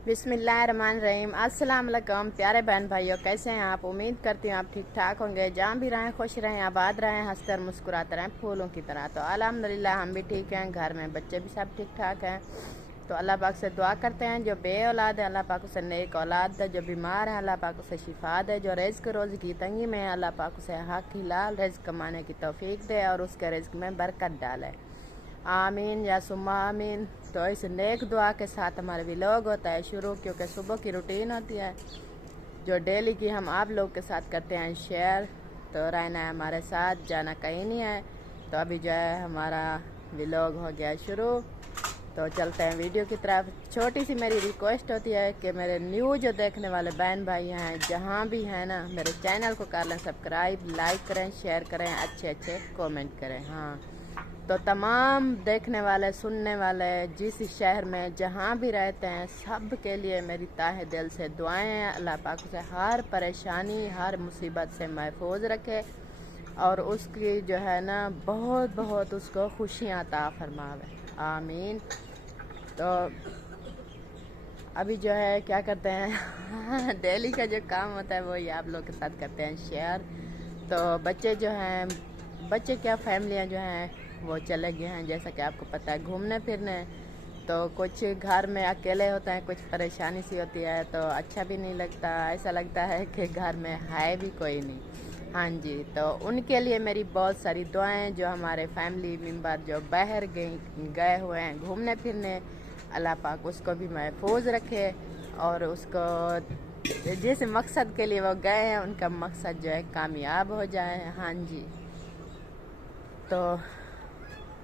बिस्मिल्लाहिर्रहमानिर्रहीम। अस्सलाम वालेकुम प्यारे बहन भाइयों, कैसे हैं आप? उम्मीद करती हूँ आप ठीक ठाक होंगे। जहाँ भी रहें खुश रहें, आबाद रहें, हंसते और मुस्कुराते रहें फूलों की तरह। तो अल्हम्दुलिल्लाह हम भी ठीक हैं, घर में बच्चे भी सब ठीक ठाक हैं। तो अल्लाह पाक से दुआ करते हैं, जो बे औलाद है अल्लाह पाक उसे नेक औलाद दे, जो बीमार है अल्लाह पाक उसे शिफा दे, जो रिज़्क रोज़ की तंगी में है अल्लाह पाक उसे हक हिलाल रिज़्क कमाने की तौफीक दे और उसके रिज़्क में बरकत डाले। आमीन या सुम्मा आमीन। तो इस नेक दुआ के साथ हमारे व्लॉग होता है शुरू, क्योंकि सुबह की रूटीन होती है जो डेली की हम आप लोग के साथ करते हैं शेयर। तो रहना है हमारे साथ, जाना कहीं नहीं है। तो अभी जो है हमारा व्लॉग हो गया शुरू, तो चलते हैं वीडियो की तरफ। छोटी सी मेरी रिक्वेस्ट होती है कि मेरे न्यू जो देखने वाले बहन भाई हैं जहाँ भी हैं ना, मेरे चैनल को कर लें सब्सक्राइब, लाइक करें, शेयर करें, अच्छे अच्छे कमेंट करें। हाँ, तो तमाम देखने वाले सुनने वाले जिस शहर में जहाँ भी रहते हैं सब के लिए मेरी ताहे दिल से दुआएं हैं। अल्लाह पाक से हर परेशानी हर मुसीबत से महफूज रखे और उसकी जो है ना बहुत बहुत उसको खुशियाँ अता फरमावे। आमीन। तो अभी जो है क्या करते हैं डेली का जो काम होता है वही आप लोग के साथ करते हैं शेयर। तो बच्चे जो हैं, बच्चे क्या फैमिलियाँ जो हैं वो चले गए हैं जैसा कि आपको पता है घूमने फिरने। तो कुछ घर में अकेले होते हैं, कुछ परेशानी सी होती है तो अच्छा भी नहीं लगता, ऐसा लगता है कि घर में है भी कोई नहीं। हाँ जी, तो उनके लिए मेरी बहुत सारी दुआएं। जो हमारे फैमिली मेम्बर जो बाहर गए हुए हैं घूमने फिरने, अल्लाह पाक उसको भी महफूज रखे और उसको जिस मकसद के लिए वो गए हैं उनका मकसद जो है कामयाब हो जाए। हाँ जी, तो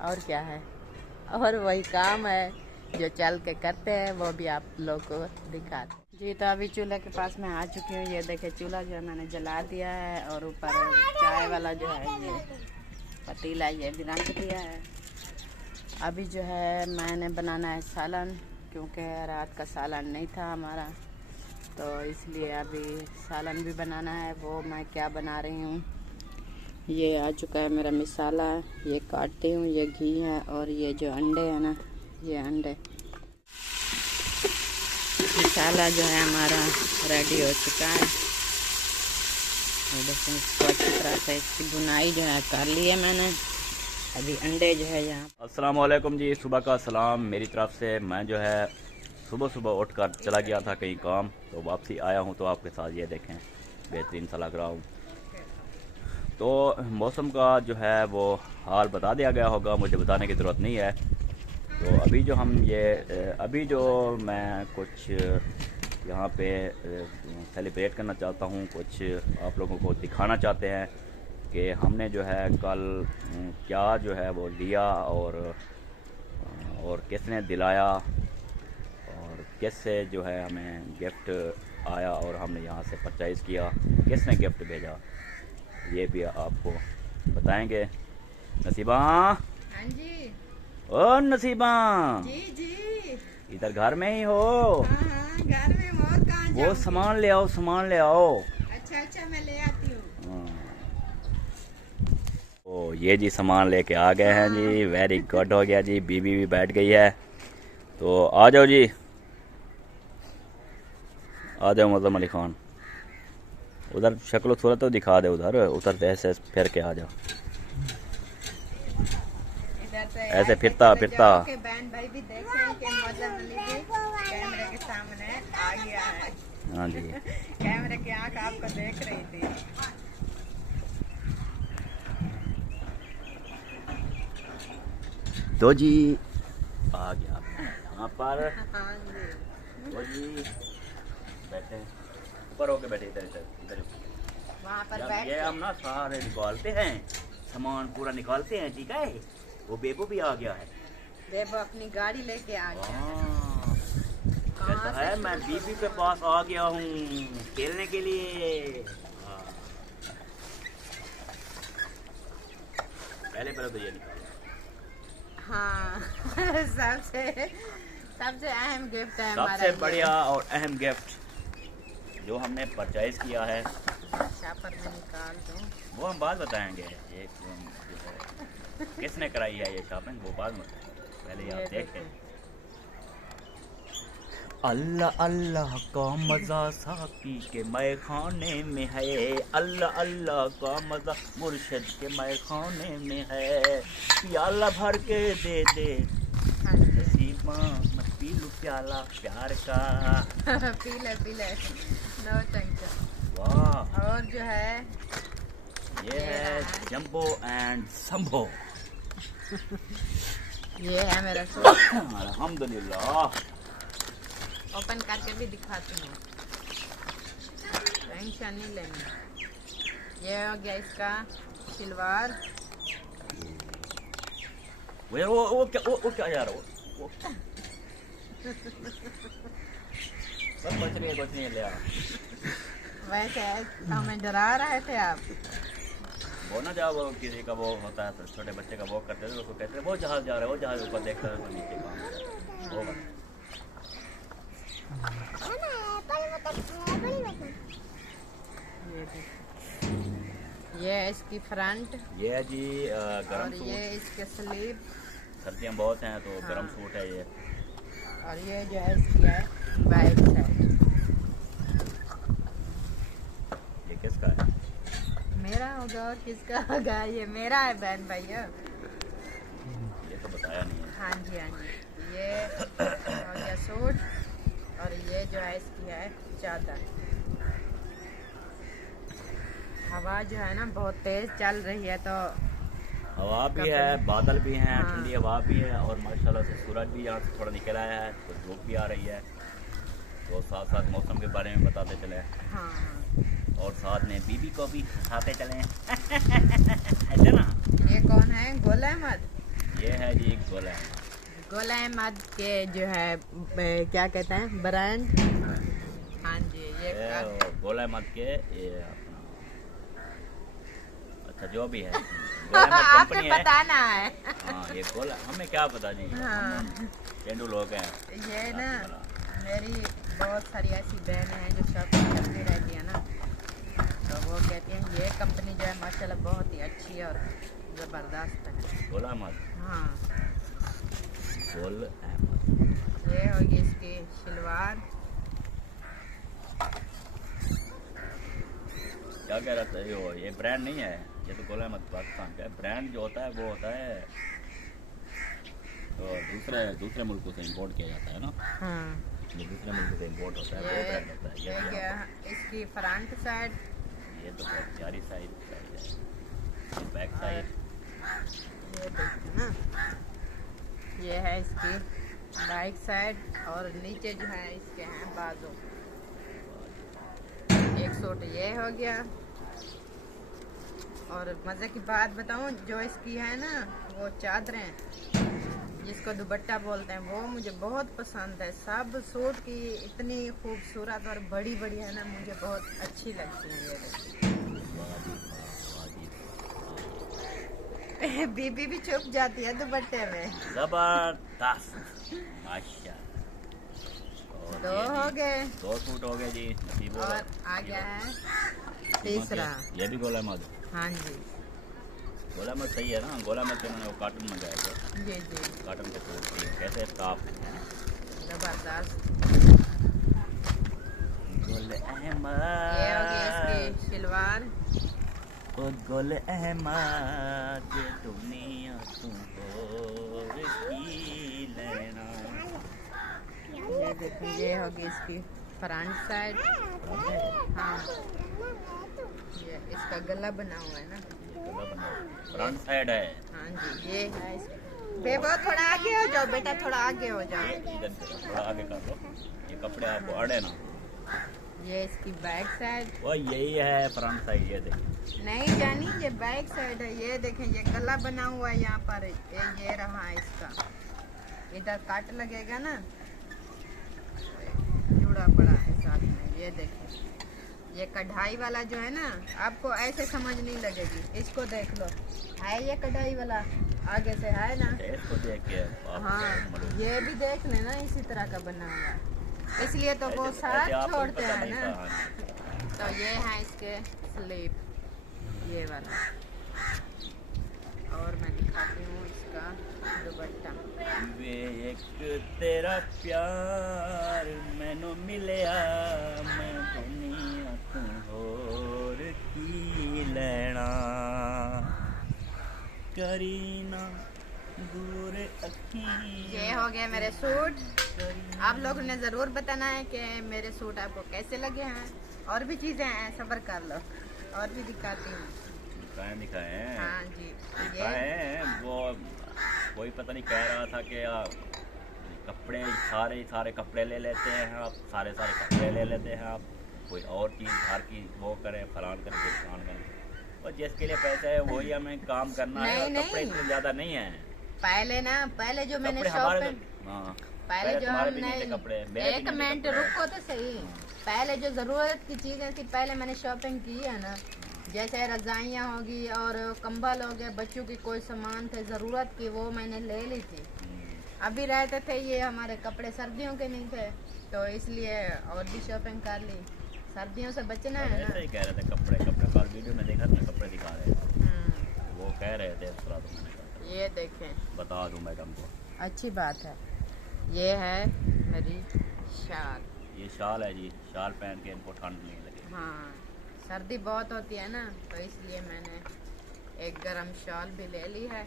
और क्या है, और वही काम है जो चल के करते हैं वो भी आप लोग को दिखाते जी। तो अभी चूल्हे के पास में आ चुकी हूँ। ये देखे चूल्हा जो है मैंने जला दिया है और ऊपर चाय वाला जो है ये पतीला ये भी रख दिया है। अभी जो है मैंने बनाना है सालन, क्योंकि रात का सालन नहीं था हमारा, तो इसलिए अभी सालन भी बनाना है। वो मैं क्या बना रही हूँ, ये आ चुका है मेरा मसाला, ये काटती हूँ, ये घी है और ये जो अंडे है ना, ये अंडे। मसाला जो है हमारा रेडी हो चुका है। ये देखो इसको अच्छी तरह से इसकी बुनाई जो है कर ली है मैंने। अभी अंडे जो है यहाँ। अस्सलाम वालेकुम जी, सुबह का सलाम मेरी तरफ से। मैं जो है सुबह सुबह उठकर चला गया था कहीं काम, तो वापसी आया हूँ तो आपके साथ ये देखें बेहतरीन सा लग रहा हूँ। तो मौसम का जो है वो हाल बता दिया गया होगा, मुझे बताने की ज़रूरत नहीं है। तो अभी जो मैं कुछ यहाँ पे सेलिब्रेट करना चाहता हूँ, कुछ आप लोगों को दिखाना चाहते हैं कि हमने जो है कल क्या जो है वो लिया और किसने दिलाया और किससे जो है हमें गिफ्ट आया और हमने यहाँ से परचेज़ किया, किसने गिफ्ट भेजा, ये भी आपको बताएंगे। नसीबा, हाँ जी। ओ नसीबा, जी जी। इधर घर में ही हो? हाँ हाँ, घर में और कहाँ वो सामान ले आओ, सामान ले आओ। अच्छा अच्छा, मैं ले आती हूँ। ओ ये जी सामान लेके आ गए हैं जी, वेरी गुड हो गया जी। बीबी भी बैठ गई है, तो आ जाओ जी, आ जाओ मुअज़्ज़म अली खान। उधर शक्ल सूरत तो दिखा दे, उधर ऐसे फिर के आ जाओ, ऐसे फिरता फिरता। बहन भाई भी देखें कि मुअज़्ज़म अली भी कैमरे के सामने आ गया है। हाँ जी, कैमरे की आंख आपको देख रही थी। तो जी आ गया यहाँ पर। हाँ जी। तो जी बैठे ऊपर होके बैठे, इधर इधर इधर। वहाँ पर जब बैठ ये हम ना सारे निकालते हैं, सामान पूरा निकालते हैं, ठीक है। वो बेबू भी आ गया है, देवो अपनी गाड़ी लेके आ गया। हाँ, कहता कहाँ है से मैं बीबी के पास आ गया हूँ खेलने के लिए। हाँ। पहले तो ये निकाल। हाँ सबसे अहम गिफ्ट है हमारा, सबसे बढ़िया और अहम गिफ्ट जो हमने परचेज किया है, शापर में निकाल दूँ, वो हम बाद बताएंगे। ये जो है किसने कराई है ये शॉपिंग, वो बाद में, पहले आप देखें। अल्लाह अल्लाह का मज़ा साकी के मैं खाने में है, अल्लाह अल्लाह का मज़ा मुर्शिद के मैं खाने में है, प्याला भर के दे दे नसीबा मैं पी लूँ प्याला प्यार का। पी ले नो टेंशन। वाह, और जो है ये है जंबो एंड संभो। ये है मेरा सूट। अल्हम्दुलिल्लाह। ओपन करके भी दिखाती हूँ, टेंशन नहीं लेनी। ये हो गया इसका सलवार। वो क्या यार, वो सब कुछ नहीं ले आ। वैसे हमें डरा रहे थे आप। वो ना जब वो किसी का वो होता है तो छोटे बच्चे का वो करते थे, उसको कहते हैं वो जहाज जा रहा है, वो जहाज ऊपर देखता है तो नीचे काम वो बना। ये है इसकी फ्रंट, ये है जी गरम और ये सूट। इसके स्लीव, सर्दियाँ बहुत हैं तो हाँ। गरम सूट है ये। और ये जो है इसकी है बैक साइड। ये किसका है? मेरा होगा और किसका होगा? ये मेरा है बहन भैया। ये तो बताया नहीं है। हाँ जी हाँ जी। ये हो गया सूट, और ये जो है इसकी है चादर। हवा जो है ना बहुत तेज चल रही है, तो हवा भी है, बादल भी हैं, हाँ। ठंडी हवा भी है, और माशाल्लाह से सूरज भी यहाँ से थोड़ा निकल आया है, तो धूप भी आ रही है। तो साथ साथ मौसम के बारे में बताते चले, हाँ और साथ में बीबी को भी खाते चले। ऐसे ना। ये कौन है? गोल अहमद। ये है जी गोला। गोल अहमद के जो है क्या कहते हैं ब्रांड। हाँ जी ये गोला अहमद के ये अपना, अच्छा जो भी है गोला अहमद आपने कंपनी है। बताना है। हाँ ये गोला, हमें क्या पता जी, हाँ। पेंडू लोग हैं। ये ना मेरी बहुत सारी ऐसी बहनें हैं जो शॉपिंग करती रहती है ना, तो वो कहती हैं ये कंपनी जो है माशाल्लाह बहुत ही अच्छी है और ज़बरदस्त है। गोला अहमद, हाँ। गोल अहमद। ये होगी इसकी शलवार। क्या कह रहा था ये ब्रांड नहीं है, ये तो गोला अहमद पाकिस्तान का है। ब्रांड जो होता है वो होता है तो दूसरे मुल्कों से इंपोर्ट किया जाता है ना। हाँ। ये दूसरे मुल्कों से इंपोर्ट होता है, वो ब्रांड होता है। ये क्या इसकी फ्रंट साइड। ये तो बहुत प्यारी साइड है। ये बैक साइड। ये देखिए ना, ये है इसकी बैक साइड, और नीचे जो है इसके हैं बाजू। एक सूट ये हो गया। और मज़े की बात बताऊं, जो इसकी है ना वो चादरें जिसको दुपट्टा बोलते हैं, वो मुझे बहुत पसंद है। सब सूट की इतनी खूबसूरत और बड़ी बड़ी है ना, मुझे बहुत अच्छी लगती है। ये देखिए बीबी भी छुप जाती है दुपट्टे में। जबरदस्त माशाल्लाह। और दो ये हो जी, गए, 2 सूट हो गए जी। नसीब और आ गया है तीसरा। ये भी गोला अहमद। हाँ जी गोला अहमद सही है ना। गोला अहमद के उन्होंने वो कार्टून मंगाए थे, जी जी कार्टून के सूट कैसे टॉप। जबरदस्त। गोल अहमद, ये होगी इसकी शलवार। ओ गोल अहमद दुनिया तू और की लेना। ये देखिए, ये होगी इसकी फ्रंट साइड। हाँ, ये इसका गला बना हुआ है ना। फ्रंट साइड है। हाँ जी ये है बेबो, थोड़ा आगे हो जाओ बेटा, थोड़ा आगे हो जाओ। इधर से थोड़ा आगे कर लो, ये कपड़े आपको अड़े ना। ये इसकी बैक साइड। वो यही है फ्रंट साइड। ये देखिए, नहीं जानी, ये बैक साइड है। ये देखें, ये गला बना हुआ है यहाँ पर। ये रहा है इसका, इधर काट लगेगा ना, जुड़ा पड़ा है साथ में। ये देखें, ये कढ़ाई वाला जो है ना, आपको ऐसे समझ नहीं लगेगी। इसको देख लो, है ये कढ़ाई वाला आगे से है ना। इसको देख के आप हाँ, ये भी देख लेना, इसी तरह का बना हुआ है, इसलिए तो वो ऐसे साथ आपको छोड़ते पता हैं नहीं ना। था। तो ये है इसके स्लीप, ये वाला। और मैं दिखाती हूँ इसका दुपट्टा। वे एक तेरा प्यार मैनू मिलिया मैं दुनिया तू होर की लेना करीना दूर अखी। ये हो गया मेरे सूट। आप लोगों ने ज़रूर बताना है कि मेरे सूट आपको कैसे लगे हैं। और भी चीज़ें हैं, सब्र कर लो, और भी दिखाती हूँ। दिखाए हाँ जी, दिखाए वो कोई पता नहीं कह रहा था कि कपड़े सारे कपड़े ले लेते हैं आप, सारे कपड़े ले लेते हैं आप, कोई और चीज़ घर की वो करें फलान करें ढिमकान करें, और जिसके लिए पैसा है वही हमें काम करना है। और कपड़े इतने ज़्यादा नहीं है। पहले जो मैंने कपड़े हमारे पहले जो तुम्हारे भी हमने नहीं थे कपड़े, मेरे भी एक नहीं थे मिनट कपड़े। रुको तो सही। पहले जो ज़रूरत की चीज़ें थी पहले मैंने शॉपिंग की है ना, जैसे रजाइयाँ होगी और कंबल हो गए, बच्चों की कोई सामान थे ज़रूरत की वो मैंने ले ली थी। अभी रहते थे ये हमारे कपड़े सर्दियों के नहीं थे तो इसलिए और भी शॉपिंग कर ली, सर्दियों से बचना है ना। ऐसे ही कह रहे थे कपड़े कल वीडियो में देखा था कपड़े दिखा रहे थे, वो कह रहे थे इस तरह। तो मैंने कहा ये देखें, बता दूं मैडम को, अच्छी बात है। ये है मेरी शाल। ये शाल है जी, शाल पहन के इनको ठंड नहीं लगे। हाँ, सर्दी बहुत होती है ना तो इसलिए मैंने एक गरम शॉल भी ले ली है।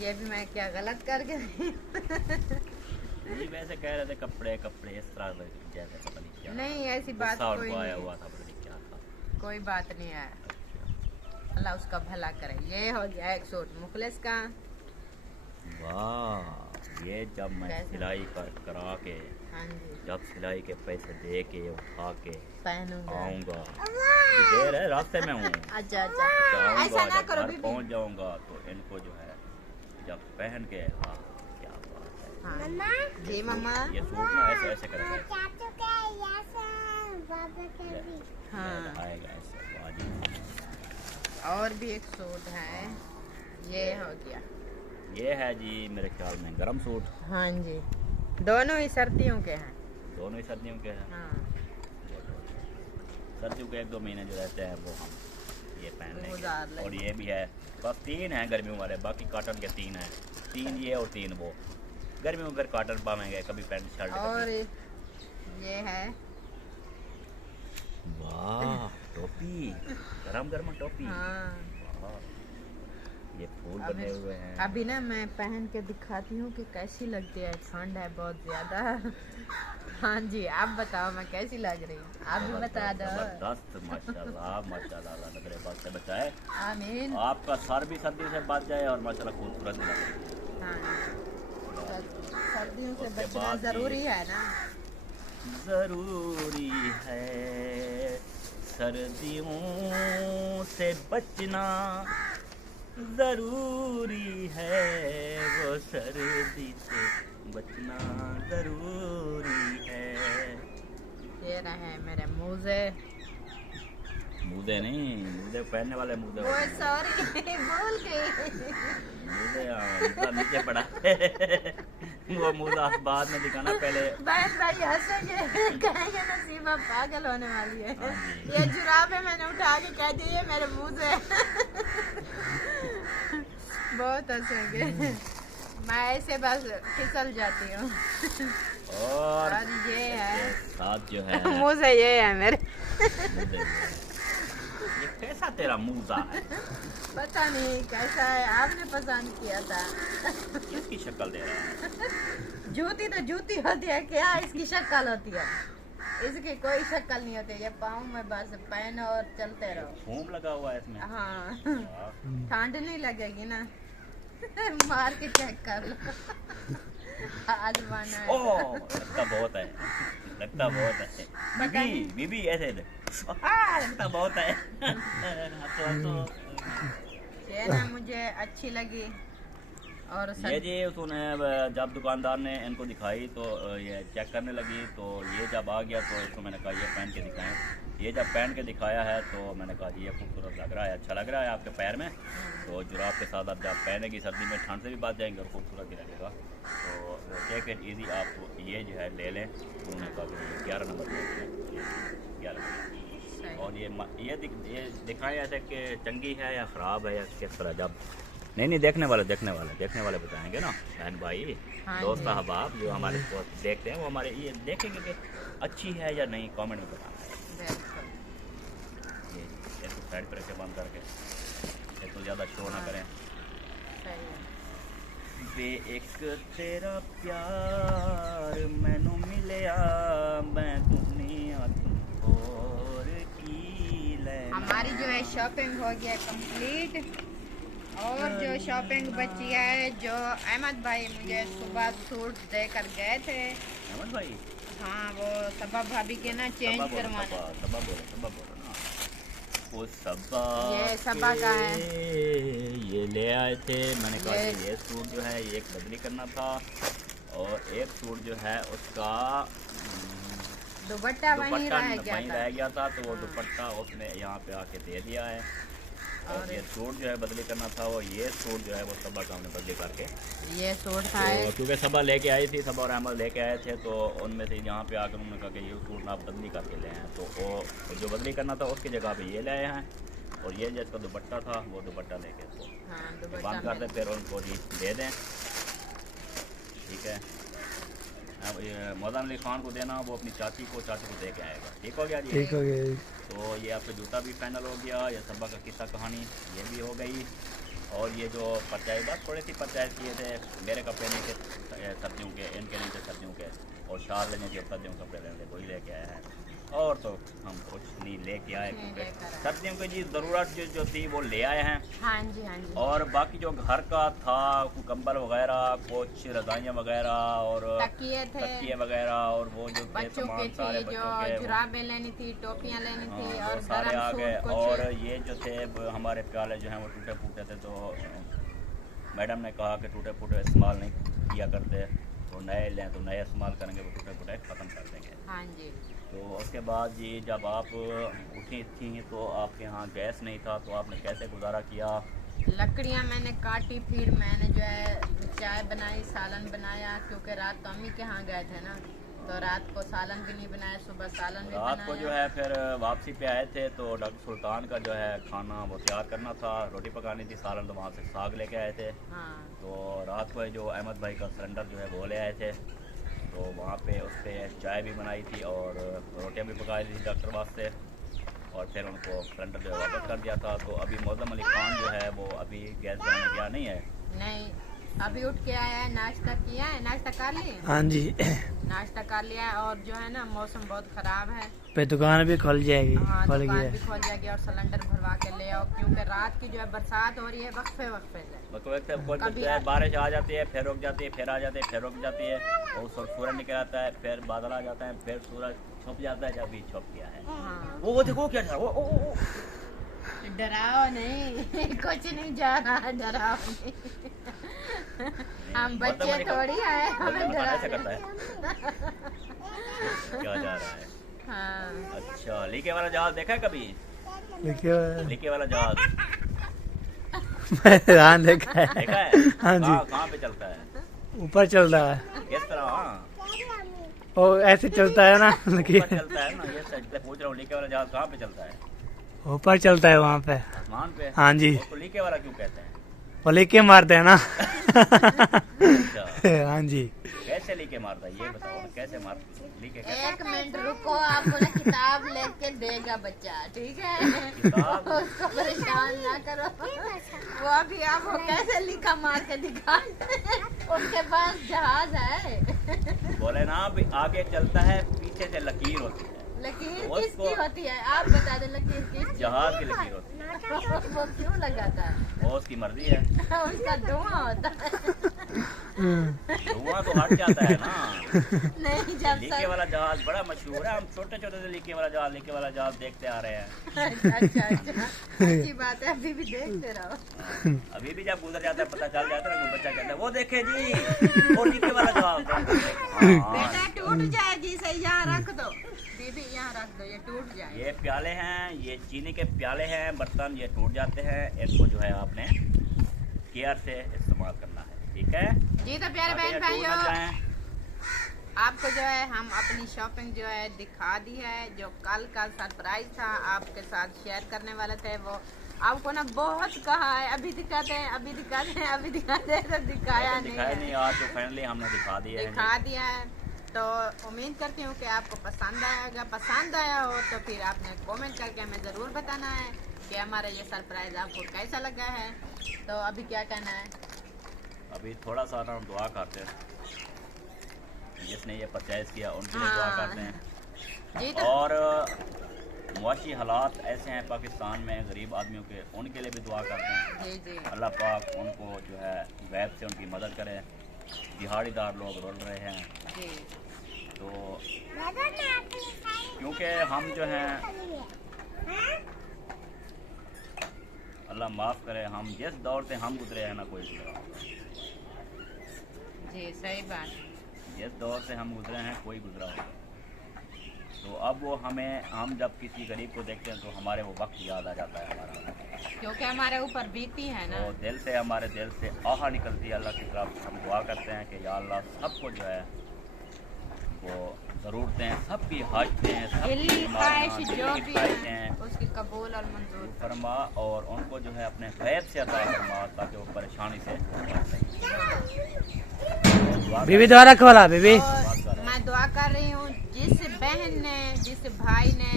ये भी मैं क्या गलत कर गई? जी वैसे कह रहे थे कपड़े इस तरह से जैसे पता नहीं क्या। नहीं ऐसी बात गुस्सा कोई उनको आया नहीं, हुआ था, पता नहीं क्या था। कोई बात नहीं है, अल्लाह उसका भला करे। ये हो गया एक सूट मुखलिस का। वाह, ये जब मैं कैसा? सिलाई करा के, हाँ जी, जब सिलाई के पैसे दे के उठा के पहनूंगा। आऊँगा, देर है रास्ते में हूँ, अच्छा ऐसा ना करो घर बीबी। पहुँच जाऊँगा तो इनको जो है जब पहन के, हाँ क्या बात है। हाँ। जी मम्मा। ये सूट ना ऐसे ऐसे करेंगे, हाँ, आएगा ऐसे बाजी। और भी एक सूट है, ये हो गया। ये है जी मेरे ख्याल में गरम सूट, हाँ जी, दोनों ही सर्दियों के हैं। दोनों ही सर्दियों के हैं। हाँ, सर्दियों के 1-2 महीने जो रहते हैं वो हम ये पहन गुजार लेंगे। लेंगे। और ये भी है, बस 3 हैं गर्मियों वाले, बाकी कॉटन के 3 हैं, 3 ये और 3 वो। गर्मियों में फिर कॉटन पाएंगे, कभी पैंट शर्ट। और ये है, वाह टोपी, गरम टोपी। हाँ। वाह, ये फूल बने हुए हैं। अभी ना मैं पहन के दिखाती हूँ कि कैसी लगती है, ठंड है बहुत ज्यादा। हाँ जी, आप बताओ मैं कैसी लग रही हूँ, आप भी बता दो। जबरदस्त, माशाल्लाह माशाल्लाह, अल्लाह नजरे बात से बचाए, आमीन। आपका सर भी सर्दी से बच जाए और माशाल्लाह खूबसूरत भी लगे। हाँ, सर्दियों से उसके बचना बाद जरूरी है ना। जरूरी है सर्दियों से बचना, जरूरी है वो सर्दी से बचना जरूरी है। ये रहे मेरे मोजे। मूदे नहीं, मूदे पहनने वाले मूदे वो सॉरी भूल गई। मूदे मूदा नीचे पड़ा वो मूदा बाद में दिखाना, पहले बहन भाई हंसेंगे, कहेंगे नसीबा पागल होने वाली है। ये जुराबे मैंने उठा के कह दी ये मेरे मुंह से। बहुत हंसेंगे, मैं ऐसे बस फिसल जाती हूँ। और ये है साथ जो है मुंह से, ये है मेरे। मूदे में। ये कैसा तेरा मूदा है? पता नहीं कैसा है, आपने पसंद किया था। किसकी शक्ल दे रहा है? जूती तो जूती होती है, क्या इसकी शक्ल होती है? इसकी कोई शक्ल नहीं होती है, ये पाँव में बस पहनो और चलते रहो। फोम लगा हुआ है इसमें। हाँ, वाह। ठंड नहीं लगेगी ना। मार के चेक कर लो। आजमाना है। ओह, लगता बहुत है, लगता बहुत है। बीबी बीबी ऐसे दे, लगता बहुत है। तो ये ना मुझे अच्छी लगी। और ये जी उसने जब दुकानदार ने इनको दिखाई तो ये चेक करने लगी, तो ये जब आ गया तो इसको मैंने कहा ये पहन के दिखाएं। ये जब पहन के दिखाया है तो मैंने कहा जी ये खूबसूरत लग रहा है, अच्छा लग रहा है आपके पैर में, तो जुराब के साथ आप जब पहनेगी सर्दी में ठंड से भी बच जाएंगे और खूबसूरत भी लगेगा। तो टेक इट ईजी, आप ये जो है ले लें। उन्होंने कहा कि 11 नंबर 11। और ये दिखाएं ऐसे कि चंगी है या ख़राब है या किस तरह, जब नहीं, देखने वाले बताएंगे ना बहन भाई, हाँ दोस्त जी। अहबाब जो हमारे को देखते हैं वो हमारे ये देखेंगे कि अच्छी है या नहीं, कमेंट में बताना है। बिल्कुल ये इसको साइड पर रखे बंद करके, ये तो ज़्यादा शो ना करें। सही है। वे एक तेरा प्यार मैनू मिलया, मैं दुनिया तू और की लेना। हमारी जो है शॉपिंग हो गया कंप्लीट, और जो शॉपिंग बची है, जो अहमद भाई मुझे सुबह सूट देकर गए थे। अहमद भाई, हाँ, वो सबा भाभी के ना चेंज करवाना। सबा बोलो ना। वो सबा, ये सबा का है। ये ले आए थे, मैंने कहा कि ये सूट जो है ये एक बदली करना था, और एक सूट जो है उसका दुपट्टा वहीं रह गया था, तो वो दुपट्टा उसने यहाँ पे आके दे दिया है। और ये सूट जो है बदली करना था, वो ये सूट जो है वो सबा का हमने बदली करके, ये सूट था तो क्योंकि सबा लेके आई थी, सबा और अहमद लेके आए थे, तो उनमें से यहाँ पे आकर उन्होंने कहा कि ये सूट आप बदली करके ले आए, तो वो जो बदली करना था उसकी जगह पे ये ले आए हैं। और ये जिसका दुपट्टा था वो दुपट्टा लेके तो बंद कर दें, फिर उनको जी दे दें, ठीक है। अब ये मौलाना अली खान को देना, वो अपनी चाची को दे के आएगा। ठीक हो गया जी, ठीक हो गया। तो ये आपका जूता भी फाइनल हो गया, ये सबा का किस्सा कहानी ये भी हो गई। और ये जो परचेज, बस थोड़ी सी परचेज किए थे, मेरे कपड़े नहीं थे सर्दियों के, इनके नहीं थे सर्दियों के, और शाल लेने के सर्दियों के कपड़े लेने वही लेके आया है। और तो हम कुछ नहीं लेके आए, क्योंकि सर्दियों की जी ज़रूरत जो थी वो ले आए हैं। हाँ जी, हाँ जी। और बाकी जो घर का था, कंबल वगैरह, कुछ रजाइयाँ वगैरह और तकिए वगैरह, और वो जो बच्चों के सारे जो बच्चों के जुराबें लेनी थी, टोपियाँ लेनी थी, हाँ, और वो सारे आ गए। गरम सूट और कुछ। ये जो थे हमारे प्याले जो हैं वो टूटे फूटे थे, तो मैडम ने कहा कि टूटे फूटे इस्तेमाल नहीं किया करते, तो नए लें, तो नए इस्तेमाल करेंगे, वो टूटे फूटे ख़त्म कर देंगे। हाँ जी। तो उसके बाद जी जब आप उठी थी तो आपके यहाँ गैस नहीं था, तो आपने कैसे गुजारा किया? लकड़ियाँ मैंने काटी, फिर मैंने जो है चाय बनाई, सालन बनाया, क्योंकि रात तो अम्मी के यहाँ गए थे ना, तो रात को सालन भी नहीं बनाया, सुबह सालन भी रात को जो बनाया। है फिर वापसी पे आए थे, तो डॉक्टर सुल्तान का जो है खाना वो तैयार करना था, रोटी पकानी थी, सालन तो वहाँ से साग लेके आए थे। हाँ। तो रात को जो अहमद भाई का सिलेंडर जो है वो ले आए थे, तो वहाँ पे उस पर चाय भी बनाई थी और रोटियाँ भी पकाई थी डॉक्टर वास्ते, और फिर उनको सिलेंडर जो है वापस कर दिया था। तो अभी मौसम अली खान जो है वो अभी गैस बनाने गया नहीं है। नहीं, अभी उठ के आया है, नाश्ता किया है, नाश्ता कर लिया। हाँ जी, नाश्ता कर लिया है, और जो है ना मौसम बहुत ख़राब है। पे दुकान भी खुल जाएगी। हाँ, खुल दुकान गया। भी खोल जाएगी, और सिलेंडर भरवा के ले आओ, क्योंकि रात की जो है बरसात हो रही है, वक्फे से। कभी बारिश आ जाती है, फिर रुक जाती है, फिर आ जाती है, फिर रुक जाती है, और सूरज निकल आता है, फिर बादल आ जाता है, फिर सूरज छुप जाता है। जब भी छुप गया है हाँ। वो देखो क्या था, वो डराओ नहीं कुछ नहीं जा रहा, डराओ नहीं। हम बच्चे थोड़ी आए, हमें डरा ऐसा करता है क्या जा रहा है। हाँ। अच्छा, लीके वाला जहाज देखा है कभी? देखिए, लीके वाला जहाज हाँ देखा है। देखा है? हाँ जी। कहाँ पे चलता है? ऊपर चल रहा है। किस तरह? हाँ, ओ ऐसे चलता है ना। ऊपर चलता है ना। ये सच पूछ रहा हूँ, लीके वाला जहाज कहाँ पे चलता है? ऊपर चलता है वहाँ पे। आसमान पे? हाँ जी। उसको लीके वाला क्यों कहते हैं? वो लेके मारते हैं ना। अच्छा, हाँ जी। कैसे लीके मारता है ये बताओ, कैसे मारता लीके? एक मिनट रुको, आपको ना किताब लेके देगा बच्चा, ठीक है? किताब? उसको परेशान ना करो, वो अभी आपको कैसे लिखा मार के दिखा। उसके पास जहाज है। बोले ना, अभी आगे चलता है, पीछे से लकीर होती है। लकीर उसको- किसकी होती है, आप बता दे, लकीर किसकी? जहाज की लकीर होती है। वो क्यों लगाता है? वो उसकी मर्जी है। उसका धुआं होता है। धुआं तो हट जाता है ना। नहीं, जब लीके वाला जहाज बड़ा मशहूर है, हम छोटे छोटे से लीके वाला जहाज देखते आ रहे हैं। अच्छा, अच्छी बात है, अभी भी देखते रहो। अभी भी जब गुजर जाता है पता चल जाता है ना, कोई बच्चा कहता है वो देखे जी वो लीके वाला जहाज। हाँ, बेटा टूट जाएगी, सही यहाँ रख दो, दीदी यहाँ रख दो, ये टूट जाए। ये प्याले हैं, ये चीनी के प्याले हैं, बर्तन ये टूट जाते हैं, इनको जो है आपने केयर से इस्तेमाल करना है, ठीक है जी। तो प्यारे ताकि ये बहन टूट ना भाइयों, जाएं। आपको जो है हम अपनी शॉपिंग जो है दिखा दी है। जो कल का सरप्राइज था आपके साथ शेयर करने वाले थे, वो आपको ना बहुत कहा है अभी दिखाते हैं अभी दिखाते हैं अभी दिखाते हैं, तो दिखाया नहीं दिखाया है। नहीं, आज तो फाइनली हमने दिखा दिया है। दिखा दिया है। तो उम्मीद करती हूँ कि आपको पसंद आएगा। पसंद आया हो तो फिर आपने कमेंट करके हमें ज़रूर बताना है कि हमारा ये सरप्राइज़ आपको कैसा लगा है। तो अभी क्या कहना है? अभी थोड़ा सा ना दुआ करते हैं, जिसने ये परचेज किया उनके लिए दुआ हाँ। करते हैं। जी तो और मुआशी हालात ऐसे हैं पाकिस्तान में गरीब आदमियों के, उनके लिए भी दुआ करते हैं। जी जी अल्लाह पाक उनको जो है गैब से उनकी मदद करे। दिहाड़ीदार लोग रोल रहे हैं, जी तो क्योंकि हम जो हैं अल्लाह माफ़ करे, हम जिस दौर से हम गुजरे हैं ना कोई गुजरा होगा। जी सही बात। जिस दौर से हम गुजरे हैं कोई गुजरा होगा। तो अब वो हम जब किसी गरीब को देखते हैं तो हमारे वो वक्त याद आ जाता है हमारा, क्योंकि हमारे ऊपर बीती है ना। तो दिल से हमारे दिल से आह निकलती है अल्लाह की तरफ। हम दुआ करते हैं कि या अल्लाह सबको जो है वो ज़रूरतें, सबकी हाजतें, दिल्ली ख्वाहिश जो भी है हैं उसकी कबूल और मंजूर फरमा, और उनको जो है अपने गैब से अता फरमा ताकि वो परेशानी से दुआ बीबी द्वारा खोला बीबी। और मैं दुआ कर रही हूँ जिस बहन ने जिस भाई ने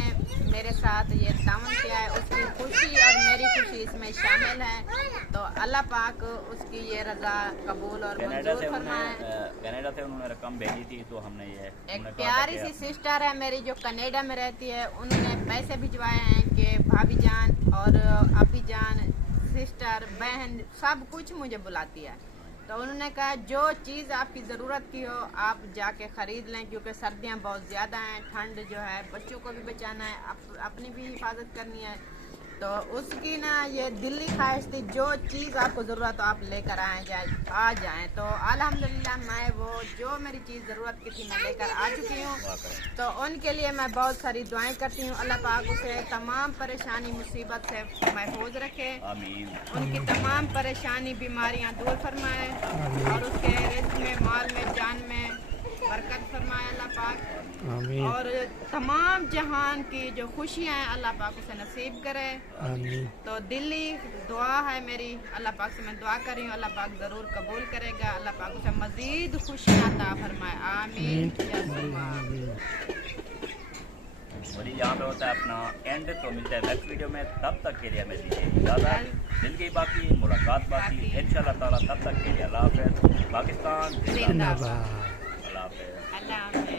मेरे साथ ये तावन किया है उसकी खुशी और मेरी खुशी इसमें शामिल है। तो अल्लाह पाक उसकी ये रजा कबूल और मंजूर फरमाए। कनाडा से उन्होंने रकम भेजी थी, तो हमने ये एक उन्होंने कहा प्यारी था सी कि सिस्टर है मेरी जो कनाडा में रहती है, उन्होंने पैसे भिजवाए हैं कि भाभी जान और आपी जान, सिस्टर, बहन सब कुछ मुझे बुलाती है। तो उन्होंने कहा जो चीज़ आपकी ज़रूरत की हो आप जाके ख़रीद लें, क्योंकि सर्दियाँ बहुत ज़्यादा हैं, ठंड जो है बच्चों को भी बचाना है, अपनी भी हिफाजत करनी है। तो उसकी ना ये दिल्ली ख्वाहिश थी जो चीज़ आपको ज़रूरत हो आप लेकर आ जाएं। तो अल्हम्दुलिल्लाह मैं वो जो मेरी चीज़ ज़रूरत की थी मैं लेकर आ चुकी हूँ। तो उनके लिए मैं बहुत सारी दुआएं करती हूँ। अल्लाह पाक उसे तमाम परेशानी मुसीबत से महफूज रखे, आमीन। उनकी तमाम परेशानी बीमारियां दूर फरमाए और उसके रिज़्क़ में, माल में, जान में बरकत फरमाए अल्लाह पाक। आमीन और तमाम जहान की जो खुशियां हैं अल्लाह पाक उसे नसीब करे। आमीन। तो दिल्ली दुआ है मेरी, अल्लाह पाक से मैं दुआ कर रही हूँ, अल्लाह पाक ज़रूर कबूल करेगा। अल्लाह पाक उसे मज़ीद खुशियाँ अता फरमाए। आमीन या सुम्मा आमीन। और यहाँ पे होता है अपना एंड। तो मिलते हैं नेक्स्ट वीडियो में, तब तक के लिए हमें दीजिए इजाज़त। जिंदगी बाकी, मुलाकात बाकी, इंशाअल्लाह ताला। तब तक के लिए अल्लाह हाफ़िज़। पाकिस्तान जिंदाबाद। अल्लाह हाफ़िज़। अल्लाह हाफ़िज़।